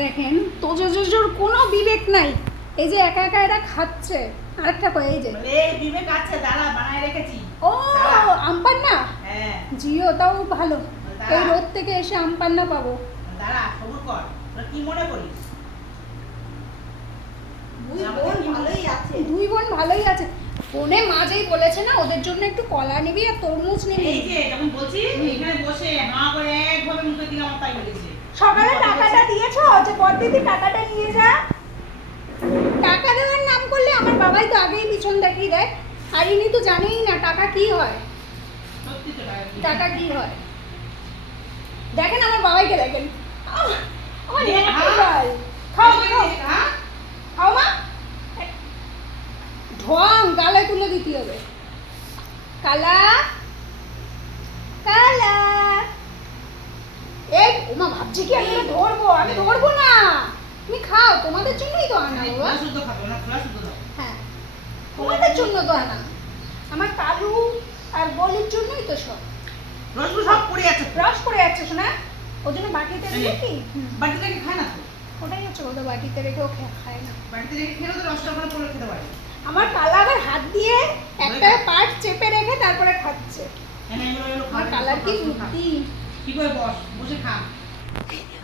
দেখেন তোজোর কোনো বিবেক নাই। এই যে একা একা এরা খাচ্ছে। আরেকটা কই এই যে এই বিবেক আছে, দাঁড়া বানায় রেখেছি। ও আমপান্না। হ্যাঁ জিও তাও ভালো। দাঁড়া। এই রোদ থেকে এসে আমপান্না পাবো। দাঁড়া সবুর কর, তোরা কি মনে করিস? দুই বোন ভালোই আছে। ফোনে মাঝেই বলেছে না ওদের জন্য একটু কলা নিবি আর তরমুজ নিবি। এই যে যখন বলছি এখানে বসে হাঁ করে একভাবে মুখে দিলাম, আমার তাই বলেছে। সকালে টাকাটা দিয়েছো যে বড়দিদি টাকাটা নিয়ে যা। টাকা দেওয়ার নাম করলে আমার বাবাই তো আগেই পিছন দেখিয়ে দেয়। আর ইনি তো জানেই না টাকা কি হয়। সত্যি তো টাকা কি হয় দেখেন, আমার বাবাইকে দেখেন। আমার খাও হ্যাঁ খাও মা। ঢং গালে তুলে দিতে হবে। কালা কালা। এই ওমা ভাবছি কি আমি ধরবো, আমি ধরবো না। তুমি খাও, তোমাদের জন্যই তো আনা বাবা। খোলা শুদ্ধ খাবে না, খোলা শুদ্ধ দাও। হ্যাঁ তোমাদের জন্য তো আনা। আমার কালু আর বলির জন্যই তো সব। রসগুলো সব পড়ে আছে। ব্রাশ করে যাচ্ছে শোনা, ওর জন্য বাটিতে রেখে কি বাড়িতে রেখে খায় না তো। ওটাই হচ্ছে কথা, বাটিতে রেখেও খায় না। বাড়িতে রেখে খেলেও তো রসটা ওখানে পড়ে খেতে পারে। আমার কালা আবার হাত দিয়ে একটা পার্ট চেপে রেখে তারপরে খাচ্ছে। আমার কালার কি বুদ্ধি। কি করে বস, বসে খা।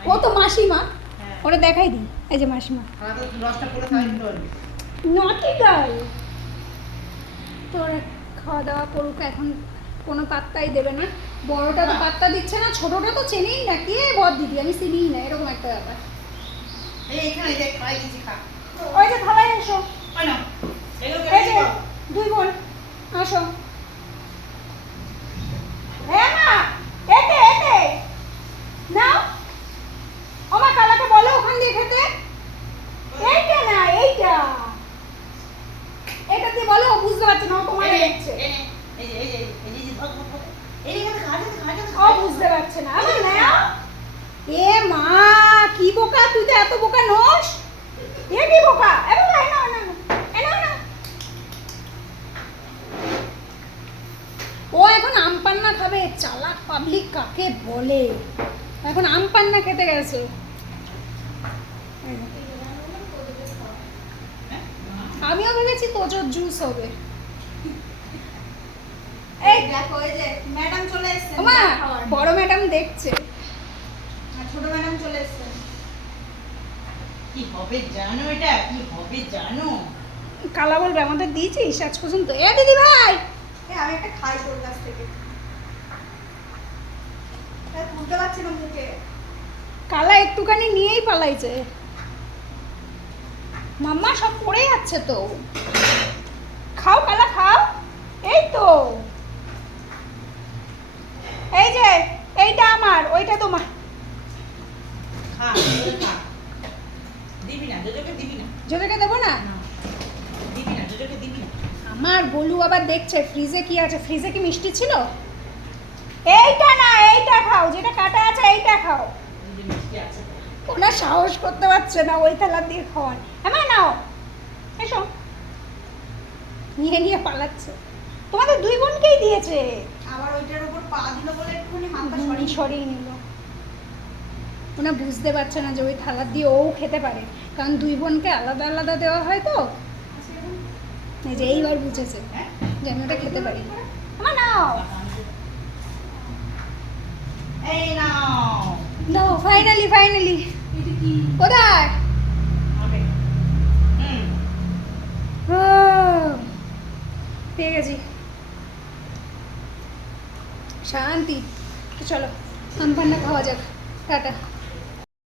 ও তো মাসিমা, হ্যাঁ। ওরা দেখাই দিই। এই যে মাসিমা খাওয়া তো রসটা পড়ে খাওয়া দিতে পারবি। নটি গার্ল। তো ওরা খাওয়া দাওয়া করুক, এখন কোনো পাত্তাই দেবে না। বড়টা তো পাত্তা দিচ্ছে না, ছোটটা তো চেনেই না। কে বদ দিদি, আমি চিনিই না, এরকম একটা ব্যাপার। এই এখানে দেখ খাই দিছি, খা। ওই যে থালায় এসো। ওই নাও, এগুলো এই যে দুই বোন আসো। হ্যাঁ মা, এতে এতে নাও। আমার কালাকে বলো ওখান দিয়ে খেতে। এইটা না, এইটা এটা দিয়ে বলো। বুঝতে পারছে না, ও তোমার দেখছে। এই যে এই যে এই যে ধর ধর ধর। এই এখানে খা, ও বুঝতে পারছে না। আমার নাও। এ মা কি বোকা, তুই তো এত বোকা নস। এ কি বোকা, এ বোকা এনো এনো এনো এনো। ও এখন আম পান্না খাবে। চালাক পাবলিক কাকে বলে। এখন আম পান্না খেতে গেছে। আমিও ভেবেছি তোজোর জুস হবে। এই দেখো, এই যে ম্যাডাম চলে এসেছেন। ওমা বড় ম্যাডাম দেখছে আর ছোট ম্যাডাম চলে এসেছেন। কি হবে জানো, এটা কি হবে জানো? কালা বলবে আমাদের দিয়েছিস আজ পর্যন্ত। এ দিদি ভাই আমি একটা খাই তোর কাছ থেকে। তুলতে পারছি না মুখে। কালা একটুখানি নিয়েই পালাইছে। মাম্মা সব পড়ে যাচ্ছে তো। খাও কালা খাও। এই তো এই যে এইটা আমার, ওইটা তোমার। খা, খা। দিবি না, জোজোকে দিবি না। জোদেরকে দেবো না। দিবি না, জোজোকে দিবি না। আমার বলু আবার দেখছে ফ্রিজে কি আছে। ফ্রিজে কি মিষ্টি ছিল? এইটা না, এইটা খাও, যেটা কাটা আছে এইটা খাও। এই যে মিষ্টি আছে। ওনার সাহস করতে পারছে না ওই থালা দিয়ে খাওয়ান। হ্যাঁ নাও এসো। নিয়ে নিয়ে পালাচ্ছে। তোমাদের দুই বোনকেই দিয়েছে। আবার ওইটার উপর পা দিল বলে একটুখানি হাতটা সরিয়ে নিল। ওনা বুঝতে পারছে না যে ওই থালা দিয়ে ও খেতে পারে, কারণ দুই বোনকে আলাদা আলাদা দেওয়া হয় তো। এই যে এইবার বুঝেছে যে আমি ওটা খেতে পারি। আমার নাও এই নাও। নাও। ফাইনালি ফাইনালি এটা কি? কোথায়? হবে। ও, পেয়ে গেছি শান্তি। তো চলো আম পান্না খাওয়া যাক। টাটা।